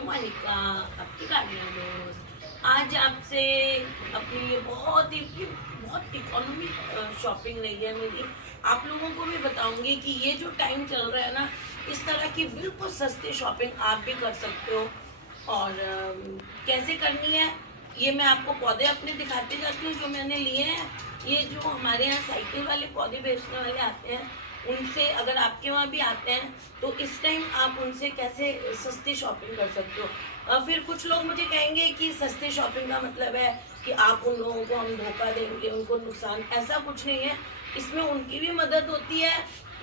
मैं मोनिका, आपकी गार्डनर दोस्त। आज आपसे अपनी ये बहुत इकोनॉमिक शॉपिंग रही है मेरी। आप लोगों को भी बताऊंगी कि ये जो टाइम चल रहा है ना, इस तरह की बिल्कुल सस्ती शॉपिंग आप भी कर सकते हो। और कैसे करनी है ये मैं आपको पौधे अपने दिखाती जाती हूँ जो मैंने लिए हैं। ये जो हमारे यहाँ साइकिल वाले पौधे बेचने वाले आते हैं, उनसे अगर आपके वहाँ भी आते हैं तो इस टाइम आप उनसे कैसे सस्ती शॉपिंग कर सकते हो। फिर कुछ लोग मुझे कहेंगे कि सस्ती शॉपिंग का मतलब है कि आप उन लोगों को हम धोखा देंगे, उनको नुकसान। ऐसा कुछ नहीं है, इसमें उनकी भी मदद होती है,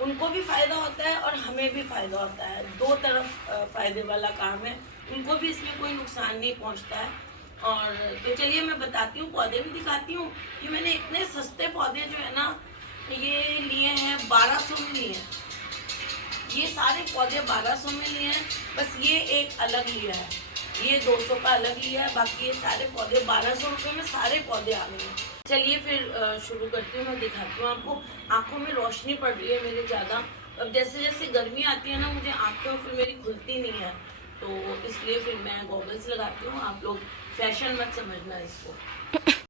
उनको भी फ़ायदा होता है और हमें भी फ़ायदा होता है। दो तरफ फ़ायदे वाला काम है, उनको भी इसमें कोई नुकसान नहीं पहुंचता है। और तो चलिए मैं बताती हूँ, पौधे भी दिखाती हूँ कि मैंने इतने सस्ते पौधे जो है ना ये लिए हैं, 1200 में लिए हैं। ये सारे पौधे 1200 में लिए हैं, बस ये एक अलग लिया है, ये 200 का अलग लिया है। बाकी ये सारे पौधे 1200 रुपये में सारे पौधे आ गए हैं। चलिए फिर शुरू करती हूँ, मैं दिखाती हूँ आपको। आंखों में रोशनी पड़ रही है मेरे ज़्यादा। अब जैसे जैसे गर्मी आती है ना, मुझे आंखें फिर मेरी खुलती नहीं है, तो इसलिए फिर मैं गॉगल्स लगाती हूँ। आप लोग फैशन मत समझना इसको।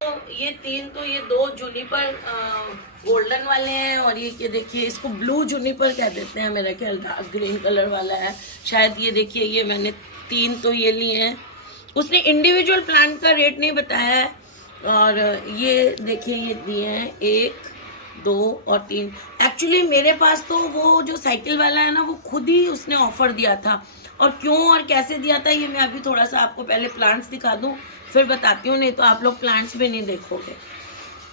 तो ये दो जूनिपर गोल्डन वाले हैं, और ये देखिए इसको ब्लू जूनिपर कह देते हैं, मेरा ख्याल डार्क ग्रीन कलर वाला है शायद। ये देखिए ये मैंने 3 तो ये लिए हैं। उसने इंडिविजुअल प्लांट का रेट नहीं बताया है। और ये देखिए ये दिए हैं 1 2 और 3। एक्चुअली मेरे पास तो वो जो साइकिल वाला है ना, वो खुद ही उसने ऑफर दिया था। और क्यों और कैसे दिया था ये मैं अभी थोड़ा सा आपको पहले प्लांट्स दिखा दूँ, फिर बताती हूँ, नहीं तो आप लोग प्लांट्स भी नहीं देखोगे।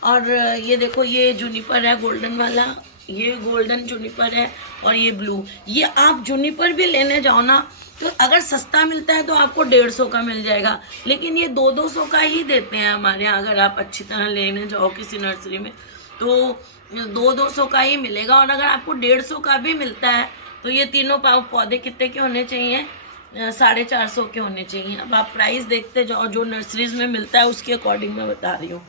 और ये देखो ये जूनिपर है गोल्डन वाला, ये गोल्डन जूनिपर है। और ये ब्लू। ये आप जूनिपर भी लेने जाओ ना, तो अगर सस्ता मिलता है तो आपको 150 का मिल जाएगा, लेकिन ये 200 का ही देते हैं हमारे यहाँ। अगर आप अच्छी तरह लेने जाओ किसी नर्सरी में तो 200 का ही मिलेगा। और अगर आपको 150 का भी मिलता है तो ये तीनों पौधे कितने के होने चाहिए, 450 के होने चाहिए। अब आप प्राइस देखते जाओ, जो नर्सरीज में मिलता है उसके अकॉर्डिंग मैं बता रही हूँ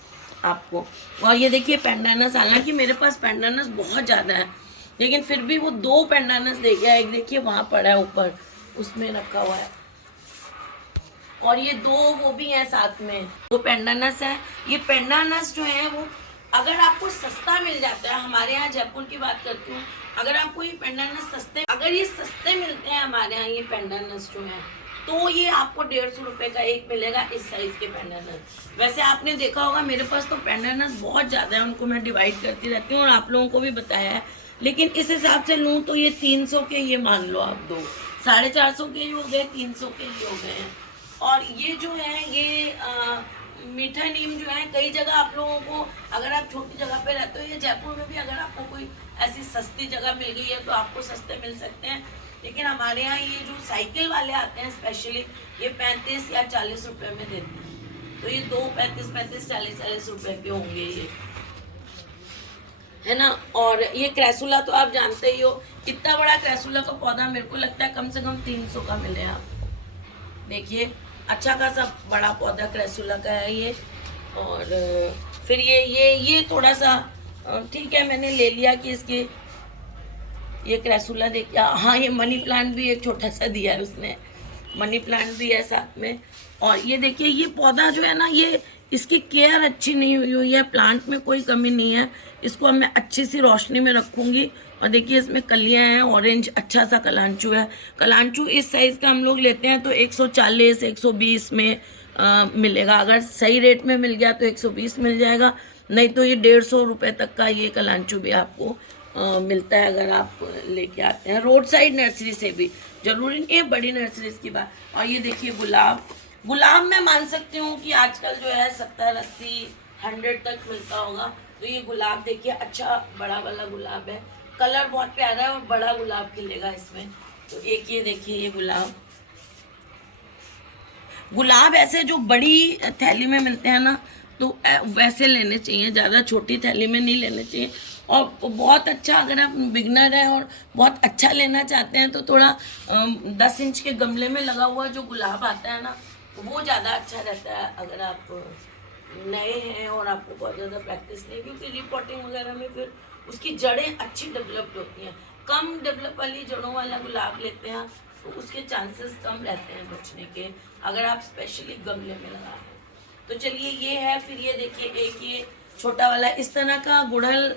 आपको। और ये देखिए पेंडानस, हालांकि मेरे पास पेंडानस बहुत ज़्यादा है, लेकिन फिर भी वो 2 पेंडानस दे गया। एक देखिए वहाँ पड़ा है ऊपर, उसमें रखा हुआ है। और ये 2 वो भी हैं साथ में, वो पेंडानस है। ये पेंडानस जो है वो अगर आपको सस्ता मिल जाता है, हमारे यहाँ जयपुर की बात करती हूँ, अगर आपको ये पेंडानस अगर ये सस्ते मिलते हैं हमारे यहाँ, ये पेंडानस जो है, तो ये आपको 150 रुपये का एक मिलेगा, इस साइज के पेंडानस। वैसे आपने देखा होगा मेरे पास तो पेंडानस बहुत ज़्यादा है, उनको मैं डिवाइड करती रहती हूँ और आप लोगों को भी बताया है। लेकिन इस हिसाब से लूँ तो ये 300 के, ये मान लो आप 2, 450 के ही हो गए, 300 के ही हो गए हैं। और ये जो है ये मीठा नीम जो है, कई जगह आप लोगों को, अगर आप छोटी जगह पे रहते हो या जयपुर में भी अगर आपको कोई ऐसी सस्ती जगह मिल गई है तो आपको सस्ते मिल सकते हैं। लेकिन हमारे यहाँ ये जो साइकिल वाले आते हैं स्पेशली, ये 35 या 40 रुपये में देते हैं। तो ये 2 35 40 रुपये के होंगे ये, है ना। और ये क्रेसुला तो आप जानते ही हो, इतना बड़ा क्रेसुला का पौधा मेरे को लगता है कम से कम 300 का मिले आपको। देखिए अच्छा खासा बड़ा पौधा क्रेसुला का है ये। और फिर ये थोड़ा सा ठीक है, मैंने ले लिया कि इसके ये क्रेसुला देखिए। हाँ ये मनी प्लांट भी एक छोटा सा दिया है उसने, मनी प्लांट भी है साथ में। और ये देखिए ये पौधा जो है ना, ये इसकी केयर अच्छी नहीं हुई है, प्लांट में कोई कमी नहीं है। इसको मैं अच्छी सी रोशनी में रखूँगी। और देखिए इसमें कलियां हैं, ऑरेंज अच्छा सा कलांचू है। कलांचू इस साइज़ का हम लोग लेते हैं तो 140 120 में मिलेगा। अगर सही रेट में मिल गया तो 120 मिल जाएगा, नहीं तो ये 150 रुपये तक का ये कलांचू भी आपको मिलता है अगर आप लेके आते हैं रोड साइड नर्सरी से भी, जरूरी नहीं है बड़ी नर्सरीज की बात। और ये देखिए गुलाब मैं मान सकती हूँ कि आजकल जो है 70 80 100 तक मिलता होगा। तो ये गुलाब देखिए अच्छा बड़ा वाला गुलाब है, कलर बहुत प्यारा है और बड़ा गुलाब खिलेगा इसमें। तो एक ये देखिए ये गुलाब ऐसे जो बड़ी थैली में मिलते हैं ना, तो वैसे लेने चाहिए, ज़्यादा छोटी थैली में नहीं लेने चाहिए। और बहुत अच्छा, अगर आप बिगनर हैं और बहुत अच्छा लेना चाहते हैं तो थोड़ा 10 इंच के गमले में लगा हुआ जो गुलाब आता है ना, वो ज़्यादा अच्छा रहता है अगर आप नए हैं और आपको बहुत ज़्यादा प्रैक्टिस नहीं, क्योंकि रिपोर्टिंग वगैरह में फिर उसकी जड़ें अच्छी डेवलप्ड होती हैं। कम डेवलप वाली जड़ों वाला गुलाब लेते हैं तो उसके चांसेस कम रहते हैं बचने के, अगर आप स्पेशली गमले में लगा रहे हैं। तो चलिए ये है, फिर ये देखिए एक ये छोटा वाला इस तरह का गुड़हल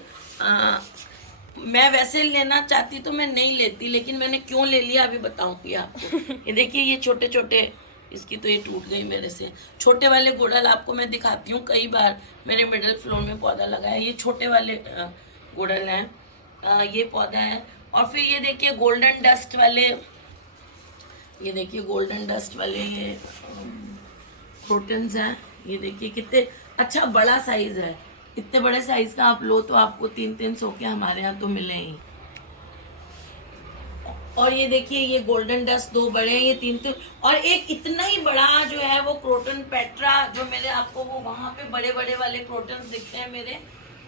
मैं वैसे लेना चाहती तो मैं नहीं लेती, लेकिन मैंने क्यों ले लिया अभी बताऊंगी आपको। ये देखिए ये छोटे छोटे, इसकी तो ये टूट गई मेरे से, छोटे वाले गुड़हल आपको मैं दिखाती हूँ, कई बार मेरे मिडिल फ्लोर में पौधा लगा है। ये छोटे वाले गुड़हल हैं, ये पौधा है। और फिर ये देखिए गोल्डन डस्ट वाले, ये देखिए गोल्डन डस्ट वाले ये क्रोटन्स हैं। ये देखिए कितने अच्छा बड़ा साइज है, इतने बड़े साइज का आप लो तो आपको 300 के हमारे यहाँ तो मिले ही। और ये देखिए ये गोल्डन डस्ट दो बड़े हैं, ये 3 और एक इतना ही बड़ा जो है वो क्रोटन पेट्रा, जो मेरे आपको वो वहाँ पे बड़े बड़े वाले क्रोटन्स दिखते हैं मेरे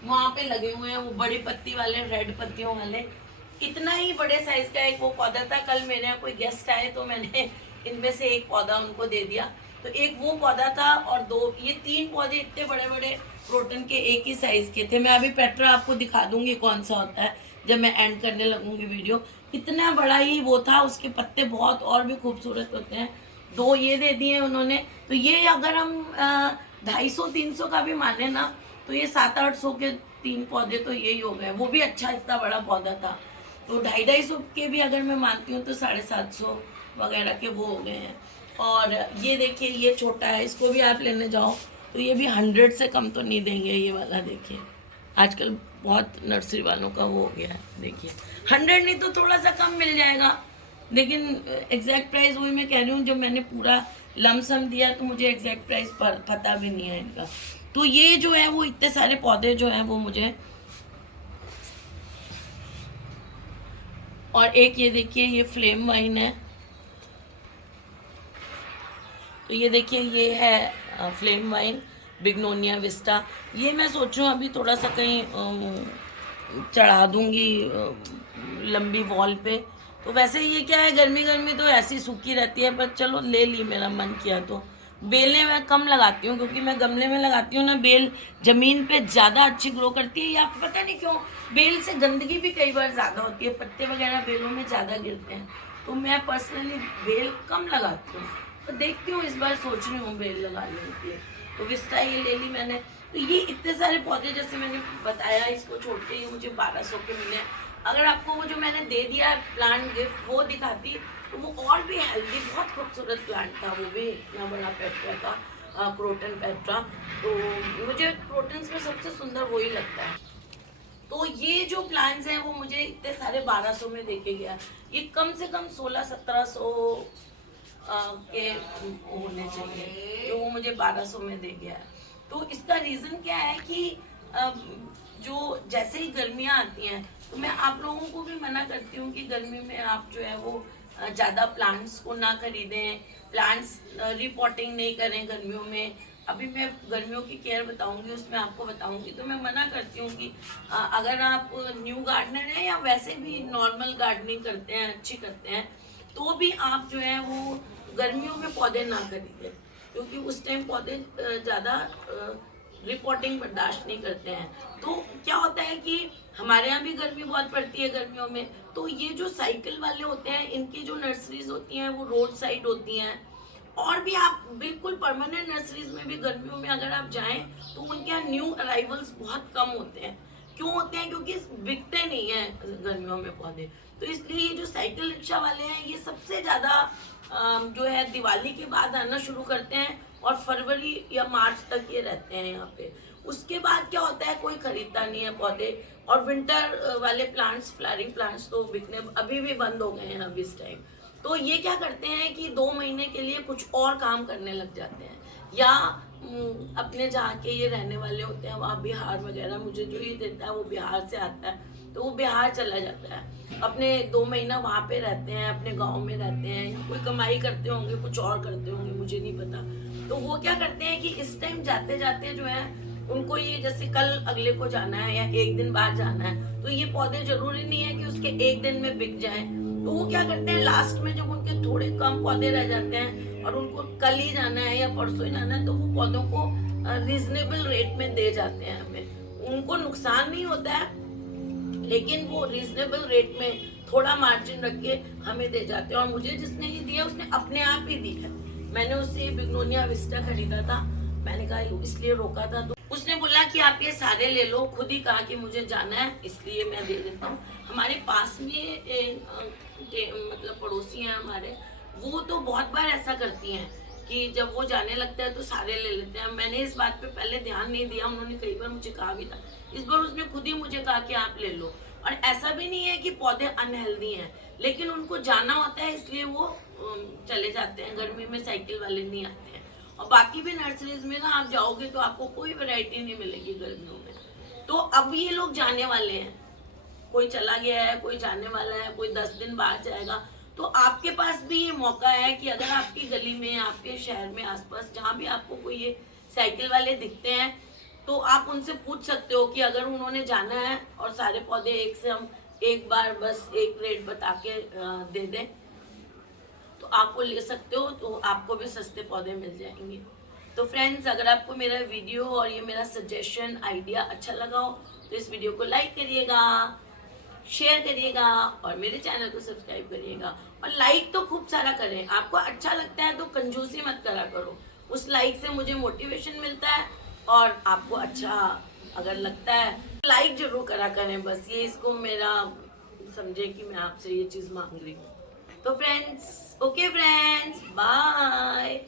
वहाँ पे लगे हुए हैं, वो बड़ी पत्ती वाले रेड पत्तियों वाले, इतना ही बड़े साइज का एक वो पौधा था। कल मेरे यहाँ कोई गेस्ट आए तो मैंने इनमें से एक पौधा उनको दे दिया, तो एक वो पौधा था और दो ये 3 पौधे इतने बड़े बड़े क्रोटन के एक ही साइज के थे। मैं अभी पेट्रा आपको दिखा दूंगी कौन सा होता है जब मैं एंड करने लगूंगी वीडियो। इतना बड़ा ही वो था, उसके पत्ते बहुत और भी खूबसूरत होते हैं। 2 ये दे दिए उन्होंने, तो ये अगर हम 250-300 का भी माने ना तो ये 700-800 के 3 पौधे तो यही हो गए, वो भी अच्छा इतना बड़ा पौधा था। तो 250-250 के भी अगर मैं मानती हूँ तो 750 वगैरह के वो हो गए हैं। और ये देखिए ये छोटा है, इसको भी आप लेने जाओ तो ये भी 100 से कम तो नहीं देंगे। ये वाला देखिए आजकल बहुत नर्सरी वालों का वो हो गया है, देखिए 100 नहीं तो थोड़ा सा कम मिल जाएगा, लेकिन एग्जैक्ट प्राइस वही मैं कह रही हूँ, जब मैंने पूरा लमसम दिया तो मुझे एग्जैक्ट प्राइस पता भी नहीं है इनका। तो ये जो है वो इतने सारे पौधे जो हैं वो मुझे, और एक ये देखिए ये फ्लेम वाइन है, तो ये देखिए ये है फ्लेम वाइन बिग्नोनिया विस्टा। ये मैं सोचूं अभी थोड़ा सा कहीं चढ़ा दूंगी लंबी वॉल पे। तो वैसे ये क्या है, गर्मी गर्मी तो ऐसी सूखी रहती है, पर चलो ले ली, मेरा मन किया। तो बेलें मैं कम लगाती हूँ क्योंकि मैं गमले में लगाती हूँ ना, बेल ज़मीन पे ज़्यादा अच्छी ग्रो करती है, या पता नहीं क्यों बेल से गंदगी भी कई बार ज़्यादा होती है, पत्ते वगैरह बेलों में ज़्यादा गिरते हैं। तो मैं पर्सनली बेल कम लगाती हूँ, तो देखती हूँ इस बार सोच रही हूँ बेल लगाने की। तो विस्टा ये ले ली मैंने। तो ये इतने सारे पौधे जैसे मैंने बताया, इसको छोड़ते ही मुझे 1200 के मिले। अगर आपको वो जो मैंने दे दिया प्लांट गिफ्ट वो दिखाती तो वो और भी हेल्दी, बहुत खूबसूरत प्लांट था, वो भी इतना बड़ा पेट्रा का क्रोटन पेट्रा। तो मुझे क्रोटन्स में सबसे सुंदर वही लगता है। तो ये जो प्लांट्स हैं वो मुझे इतने सारे 1200 में देके गया। ये कम से कम 1600-1700 के होने चाहिए, तो वो मुझे 1200 में दे गया है। तो इसका रीज़न क्या है कि जो जैसे ही गर्मियाँ आती हैं तो मैं आप लोगों को भी मना करती हूँ कि गर्मी में आप जो है वो ज़्यादा प्लांट्स को ना खरीदें, प्लांट्स रिपोर्टिंग नहीं करें गर्मियों में। अभी मैं गर्मियों की केयर बताऊंगी, उसमें आपको बताऊंगी। तो मैं मना करती हूँ कि अगर आप न्यू गार्डनर हैं या वैसे भी नॉर्मल गार्डनिंग करते हैं, अच्छी करते हैं, तो भी आप जो है वो गर्मियों में पौधे ना खरीदें, क्योंकि उस टाइम पौधे ज़्यादा रिपोर्टिंग बर्दाश्त नहीं करते हैं। तो क्या होता है कि हमारे यहाँ भी गर्मी बहुत पड़ती है गर्मियों में, तो ये जो साइकिल वाले होते हैं इनकी जो नर्सरीज होती हैं वो रोड साइड होती हैं। और भी आप बिल्कुल परमानेंट नर्सरीज में भी गर्मियों में अगर आप जाएं तो उनके यहाँ न्यू अराइवल्स बहुत कम होते हैं। क्यों होते हैं? क्योंकि बिकते नहीं हैं गर्मियों में पौधे। तो इसलिए ये जो साइकिल रिक्शा वाले हैं ये सबसे ज़्यादा जो है दिवाली के बाद आना शुरू करते हैं और फरवरी या मार्च तक ये रहते हैं यहाँ पे। उसके बाद क्या होता है, कोई खरीदता नहीं है पौधे। और विंटर वाले प्लांट्स, फ्लावरिंग प्लांट्स तो बिकने अभी भी बंद हो गए हैं अब इस टाइम। तो ये क्या करते हैं कि 2 महीने के लिए कुछ और काम करने लग जाते हैं, या अपने जहाँ के ये रहने वाले होते हैं वहाँ बिहार वगैरह, मुझे जो ये देता है वो बिहार से आता है, तो वो बिहार चला जाता है, अपने 2 महीना वहाँ पे रहते हैं, अपने गांव में रहते हैं, या कोई कमाई करते होंगे, कुछ और करते होंगे, मुझे नहीं पता। तो वो क्या करते हैं कि इस टाइम जाते जाते जो है उनको ये, जैसे कल अगले को जाना है या 1 दिन बाद जाना है, तो ये पौधे जरूरी नहीं है कि उसके 1 दिन में बिक जाए। तो वो क्या करते हैं लास्ट में, जब उनके थोड़े कम पौधे रह जाते हैं और उनको कल ही जाना है या परसों ही जाना है, तो वो पौधों को रीजनेबल रेट में दे जाते हैं हमें। उनको नुकसान नहीं होता है, लेकिन वो रीजनेबल रेट में थोड़ा मार्जिन रख के हमें दे जाते हैं। और मुझे जिसने ये दिया उसने अपने आप ही दी है। मैंने उससे बिग्नोनिया विस्टा खरीदा था, मैंने कहा इसलिए रोका था, तो उसने बोला कि आप ये सारे ले लो, खुद ही कहा कि मुझे जाना है इसलिए मैं दे देता हूँ। हमारे पास में मतलब पड़ोसी हैं हमारे, वो तो बहुत बार ऐसा करती हैं कि जब वो जाने लगता है तो सारे ले लेते हैं। मैंने इस बात पे पहले ध्यान नहीं दिया, उन्होंने कई बार मुझे कहा भी था, इस बार उसने खुद ही मुझे कहा कि आप ले लो। और ऐसा भी नहीं है कि पौधे अनहेल्दी हैं, लेकिन उनको जाना होता है इसलिए वो चले जाते हैं, गर्मी में साइकिल वाले नहीं आते हैं। और बाकी भी नर्सरीज में ना आप जाओगे तो आपको कोई वैरायटी नहीं मिलेगी गर्मियों में। तो अब ये लोग जाने वाले हैं, कोई चला गया है, कोई जाने वाला है, कोई 10 दिन बाद जाएगा। तो आपके पास भी ये मौका है कि अगर आपकी गली में, आपके शहर में आसपास जहाँ भी आपको कोई ये साइकिल वाले दिखते हैं, तो आप उनसे पूछ सकते हो कि अगर उन्होंने जाना है और सारे पौधे एक से हम एक बार बस एक रेट बता के दे दें तो आपको ले सकते हो, तो आपको भी सस्ते पौधे मिल जाएंगे। तो फ्रेंड्स, अगर आपको मेरा वीडियो और ये मेरा सजेशन आइडिया अच्छा लगा हो तो इस वीडियो को लाइक करिएगा, शेयर करिएगा और मेरे चैनल को सब्सक्राइब करिएगा। और लाइक तो खूब सारा करें, आपको अच्छा लगता है तो कंजूसी मत करा करो, उस लाइक से मुझे मोटिवेशन मिलता है। और आपको अच्छा अगर लगता है तो लाइक जरूर करा करें, बस ये इसको मेरा समझे कि मैं आपसे ये चीज़ मांग रही हूँ। तो फ्रेंड्स, ओके फ्रेंड्स, बाय।